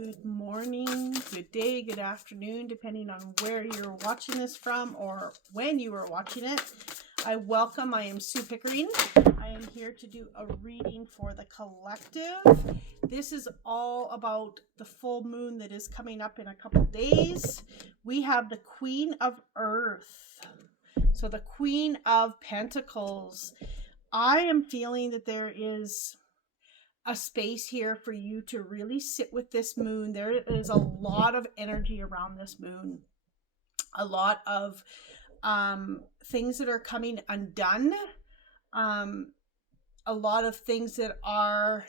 Good morning, good day, good afternoon, depending on where you're watching this from or when you are watching it. I am Sue Pickering. I am here to do a reading for the collective. This is all about the full moon that is coming up in a couple days. We have the Queen of Earth. So the Queen of Pentacles. I am feeling that there is a space here for you to really sit with this moon. There is a lot of energy around this moon, a lot of things that are coming undone, a lot of things that are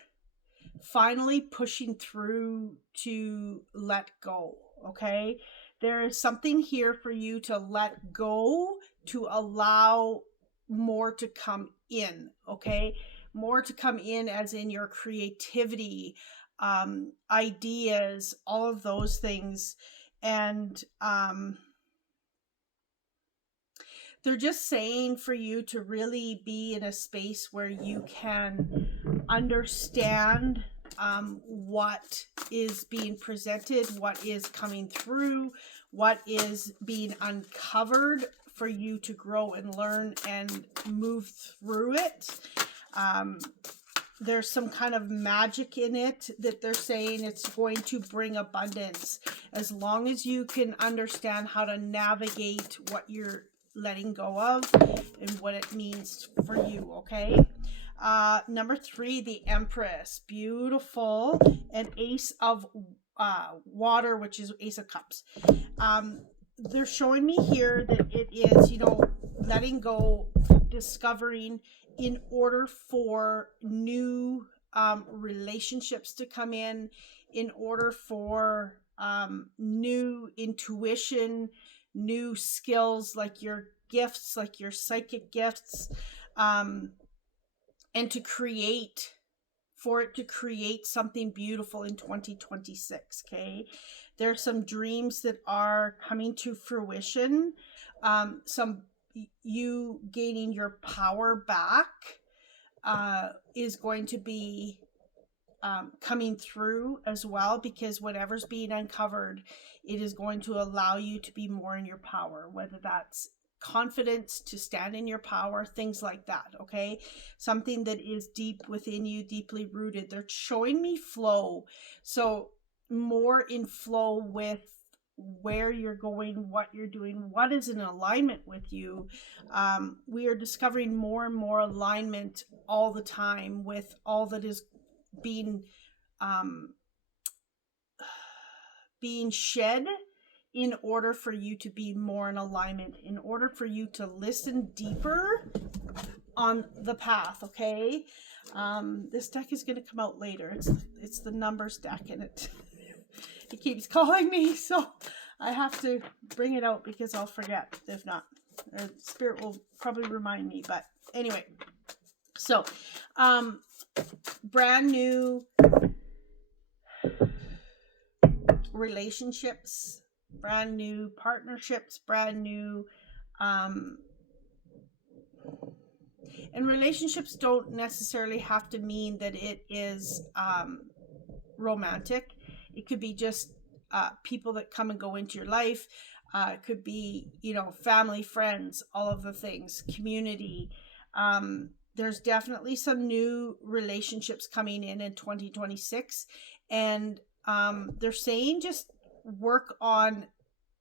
finally pushing through to let go. Okay, there is something here for you to let go, to allow more to come in. Okay, more to come in, as in your creativity, ideas, all of those things. And they're just saying for you to really be in a space where you can understand what is being presented, what is coming through, what is being uncovered for you to grow and learn and move through it. There's some kind of magic in it that they're saying it's going to bring abundance, as long as you can understand how to navigate what you're letting go of and what it means for you. Okay. Number 3, the Empress, beautiful, and Ace of water, which is Ace of Cups. They're showing me here that it is, letting go, discovering, in order for new relationships to come in order for new intuition, new skills, like your gifts, like your psychic gifts, and to create something beautiful in 2026. Okay, there's some dreams that are coming to fruition, some you gaining your power back is going to be coming through as well, because whatever's being uncovered, it is going to allow you to be more in your power, whether that's confidence, to stand in your power, things like that. Okay, something that is deep within you, deeply rooted. They're showing me flow, so more in flow with where you're going, what you're doing, what is in alignment with you. We are discovering more and more alignment all the time with all that is being shed, in order for you to be more in alignment, in order for you to listen deeper on the path. Okay, this deck is going to come out later. It's the numbers deck, and it keeps calling me, so I have to bring it out because I'll forget if not. Spirit will probably remind me, but anyway. So brand new relationships, brand new partnerships, brand new and relationships don't necessarily have to mean that it is romantic. It could be just people that come and go into your life. It could be, family, friends, all of the things, community. There's definitely some new relationships coming in 2026, and they're saying just work on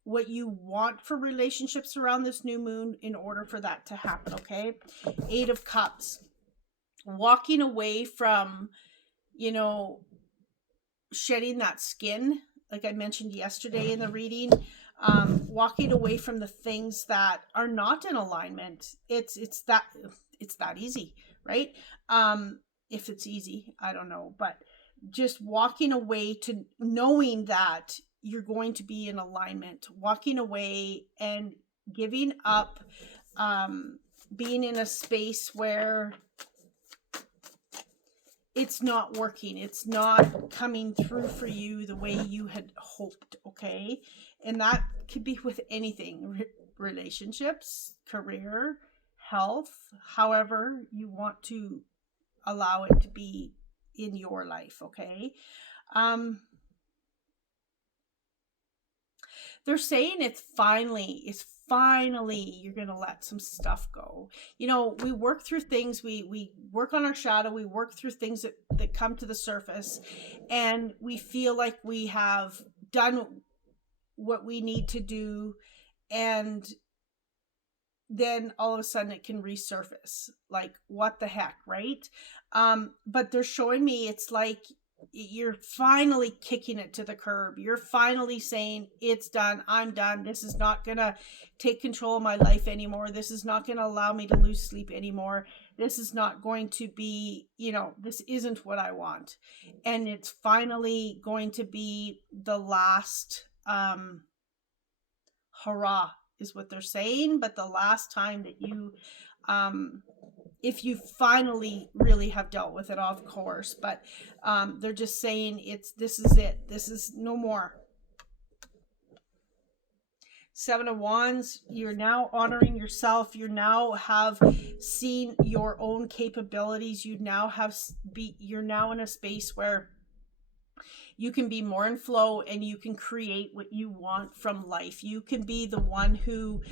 what you want for relationships around this new moon in order for that to happen. Okay, 8 of Cups, walking away from, shedding that skin, like I mentioned yesterday in the reading, walking away from the things that are not in alignment. It's that easy, right? If it's easy, I don't know, but just walking away to knowing that you're going to be in alignment, walking away and giving up, being in a space where it's not working, it's not coming through for you the way you had hoped. Okay, and that could be with anything, relationships, career, health, however you want to allow it to be in your life. Okay, they're saying it's finally you're going to let some stuff go. We work through things, we work on our shadow, we work through things that come to the surface, and we feel like we have done what we need to do, and then all of a sudden it can resurface. Like, what the heck, right? But they're showing me it's like you're finally kicking it to the curb. You're finally saying, it's done. I'm done. This is not going to take control of my life anymore. This is not going to allow me to lose sleep anymore. This is not going to be, this isn't what I want. And it's finally going to be the last, hurrah is what they're saying. But the last time that you, if you finally really have dealt with it, of course, but they're just saying this is it. This is no more. 7 of Wands, you're now honoring yourself. You now have seen your own capabilities. You're now in a space where you can be more in flow, and you can create what you want from life. You can be the one who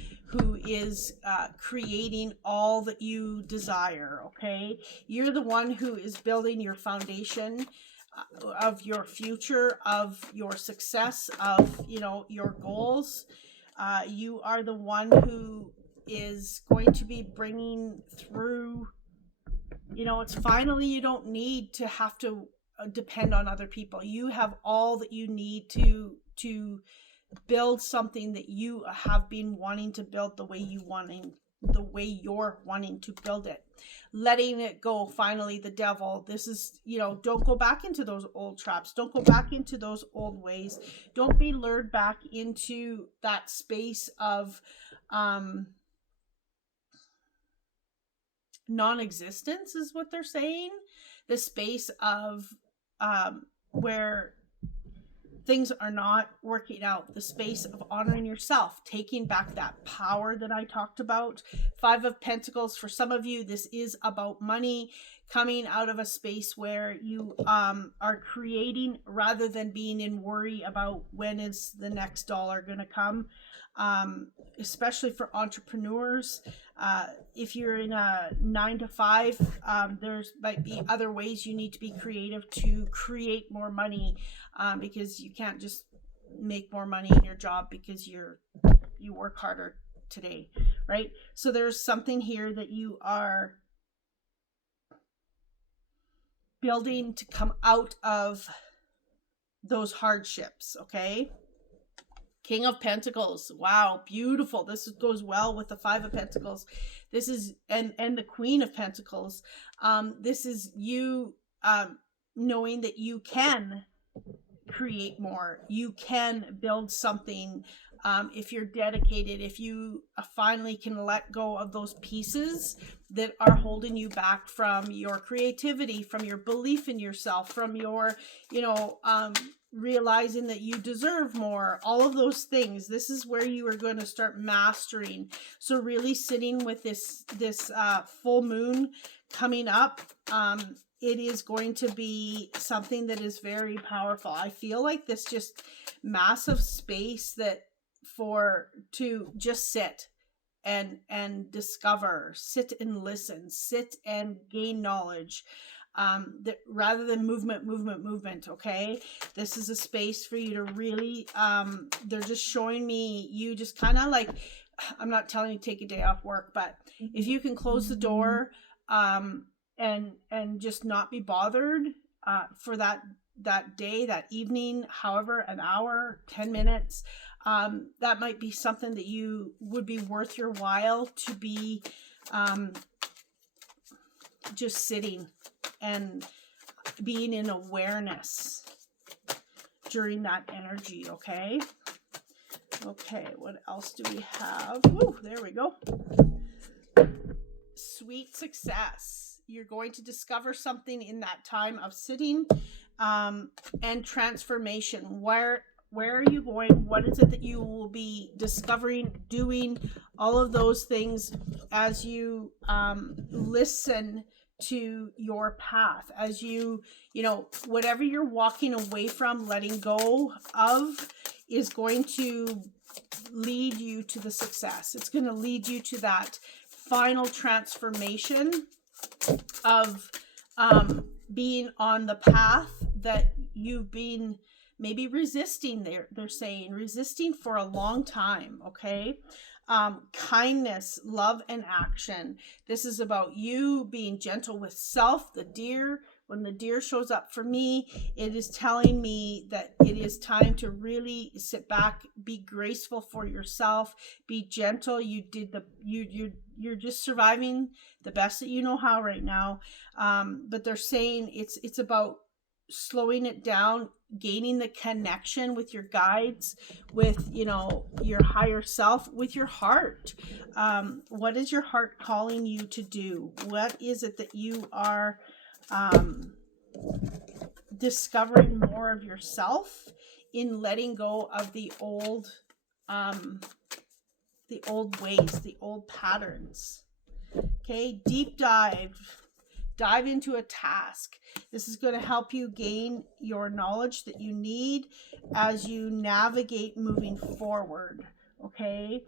is creating all that you desire, okay? You're the one who is building your foundation of your future, of your success, of, your goals. You are the one who is going to be bringing through, it's finally, you don't need to have to depend on other people. You have all that you need to build something that you have been wanting to build the way you're wanting to build it. Letting it go, finally, the devil. This is, don't go back into those old traps. Don't go back into those old ways. Don't be lured back into that space of non-existence, is what they're saying. The space of where things are not working out, the space of honoring yourself, taking back that power that I talked about. 5 of Pentacles, for some of you, this is about money, coming out of a space where you are creating rather than being in worry about when is the next dollar going to come. Especially for entrepreneurs. If you're in a 9 to 5, there's might be other ways you need to be creative to create more money, because you can't just make more money in your job because you work harder today, right? So there's something here that you are building to come out of those hardships, okay? King of Pentacles. Wow, beautiful. This goes well with the 5 of Pentacles. This is, and the Queen of Pentacles. This is you knowing that you can create more. You can build something if you're dedicated, if you finally can let go of those pieces that are holding you back from your creativity, from your belief in yourself, from your, realizing that you deserve more, all of those things. This is where you are going to start mastering. So really sitting with this full moon coming up, it is going to be something that is very powerful. I feel like this just massive space to just sit and discover, sit and listen, sit and gain knowledge. That rather than movement, okay? This is a space for you to really, they're just showing me you just kind of like, I'm not telling you to take a day off work, but if you can close the door, and just not be bothered, for that day, that evening, however, an hour, 10 minutes, that might be something that you would be worth your while to be, just sitting and being in awareness during that energy, okay? Okay, what else do we have? Woo, there we go. Sweet success. You're going to discover something in that time of sitting, and transformation. Where are you going? What is it that you will be discovering, doing, all of those things as you listen to your path, as you whatever you're walking away from, letting go of, is going to lead you to the success. It's going to lead you to that final transformation of being on the path that you've been maybe resisting. They're saying resisting for a long time. Okay. Kindness, love, and action. This is about you being gentle with self. The deer, when the deer shows up for me, it is telling me that it is time to really sit back, be graceful for yourself, be gentle. You're just surviving the best that you know how right now. But they're saying it's about slowing it down, gaining the connection with your guides, with your higher self, with your heart. What is your heart calling you to do? What is it that you are discovering more of yourself in letting go of the old ways, the old patterns? Okay, deep dive into a task. This is going to help you gain your knowledge that you need as you navigate moving forward. Okay,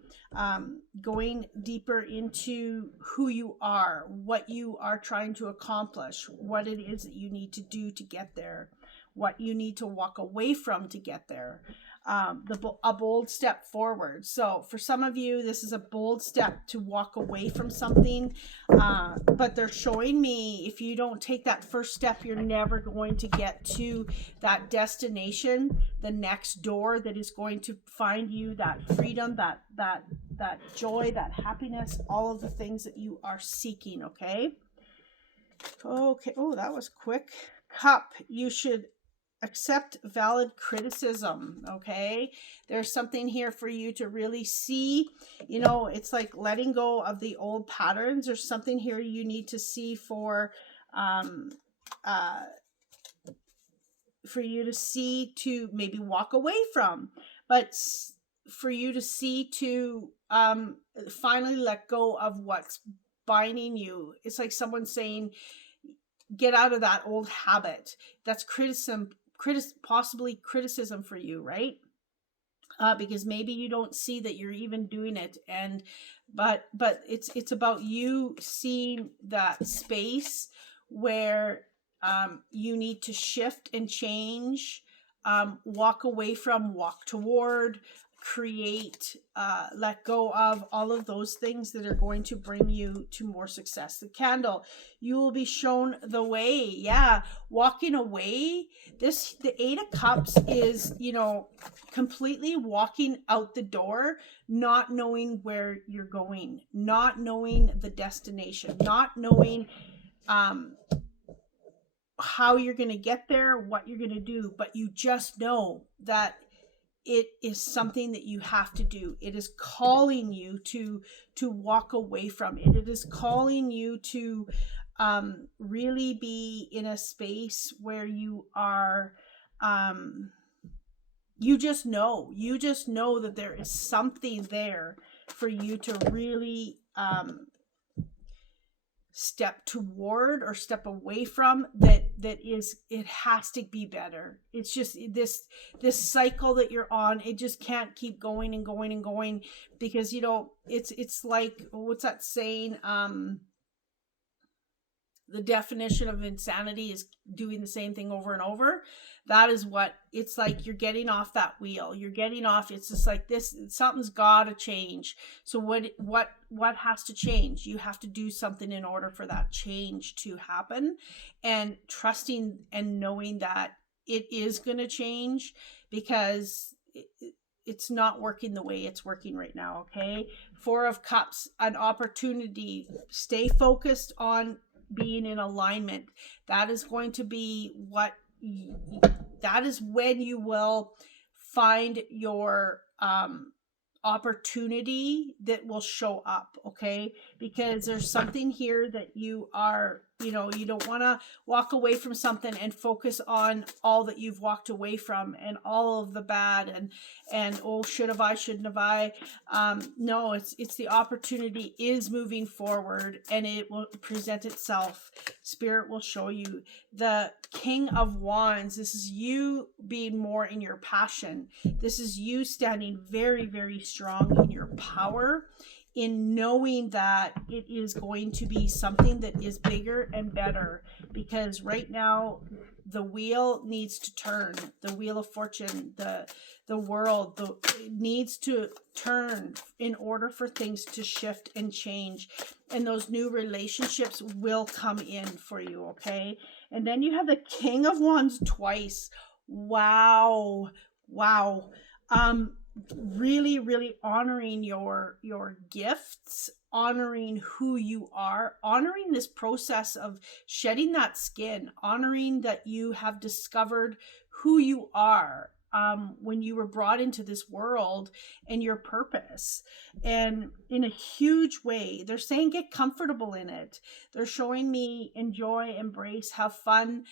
going deeper into who you are, what you are trying to accomplish, what it is that you need to do to get there, what you need to walk away from to get there. A bold step forward. So for some of you, this is a bold step to walk away from something, but they're showing me if you don't take that first step, you're never going to get to that destination, the next door that is going to find you that freedom, that joy, that happiness, all of the things that you are seeking. Okay. Oh, that was quick. Cup, you should accept valid criticism. Okay, there's something here for you to really see. It's like letting go of the old patterns. There's something here you need to see for you to see, to maybe walk away from, but for you to see, to finally let go of what's binding you. It's like someone saying, get out of that old habit. That's possibly criticism for you, right? Because maybe you don't see that you're even doing it, but it's about you seeing that space where you need to shift and change, walk away from, walk toward, create, let go of all of those things that are going to bring you to more success. The candle, you will be shown the way. Yeah, walking away. The 8 of Cups is, completely walking out the door, not knowing where you're going, not knowing the destination, not knowing how you're going to get there, what you're going to do, but you just know that it is something that you have to do. It is calling you to walk away from it. It is calling you to really be in a space where you are, you just know that there is something there for you to really step toward or step away from, it has to be better. It's just this cycle that you're on. It just can't keep going and going and going, because it's like, what's that saying? The definition of insanity is doing the same thing over and over. That is what it's like. You're getting off that wheel. You're getting off. It's just like this, something's got to change. So what has to change? You have to do something in order for that change to happen, and trusting and knowing that it is going to change, because it's not working the way it's working right now. Okay. 4 of Cups, an opportunity. Stay focused on being in alignment. That is going to be that is when you will find your opportunity that will show up. Okay, because there's something here that you are You know, you don't want to walk away from something and focus on all that you've walked away from and all of the bad and oh, should have I, shouldn't have I. No, it's the opportunity is moving forward, and it will present itself. Spirit will show you the King of Wands. This is you being more in your passion. This is you standing very, very strong in your power, in knowing that it is going to be something that is bigger and better, because right now the wheel needs to turn. The wheel of fortune, the world, it needs to turn in order for things to shift and change, and those new relationships will come in for you. Okay. And then you have the King of Wands twice. Wow. Really, really honoring your gifts, honoring who you are, honoring this process of shedding that skin, honoring that you have discovered who you are when you were brought into this world, and your purpose. And in a huge way, they're saying get comfortable in it. They're showing me enjoy, embrace, have fun,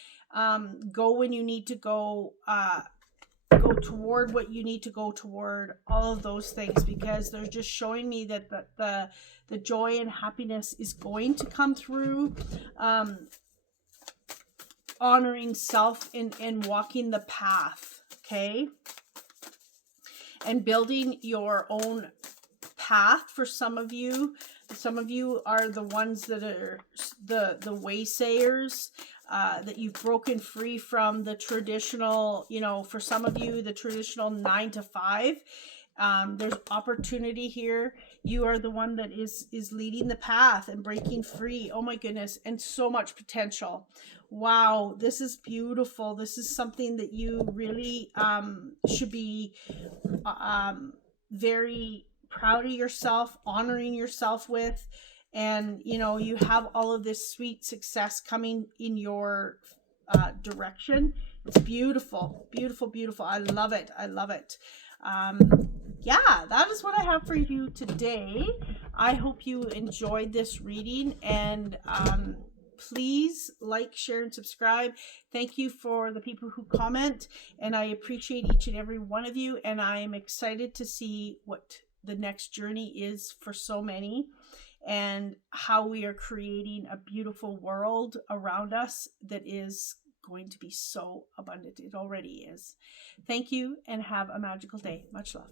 go when you need to go, go toward what you need to go toward, all of those things, because they're just showing me that the joy and happiness is going to come through. Honoring self and walking the path, okay, and building your own path. For some of you are the ones that are the waysayers, that you've broken free from the traditional, you know, for some of you, the traditional 9 to 5. There's opportunity here. You are the one that is leading the path and breaking free. Oh my goodness. And so much potential. Wow. This is beautiful. This is something that you really should be very proud of yourself, honoring yourself with. And, you know, you have all of this sweet success coming in your direction. It's beautiful, beautiful, beautiful. I love it. I love it. Yeah, that is what I have for you today. I hope you enjoyed this reading, and please like, share, and subscribe. Thank you for the people who comment, and I appreciate each and every one of you, and I am excited to see what the next journey is for so many, and how we are creating a beautiful world around us that is going to be so abundant. It already is. Thank you, and have a magical day. Much love.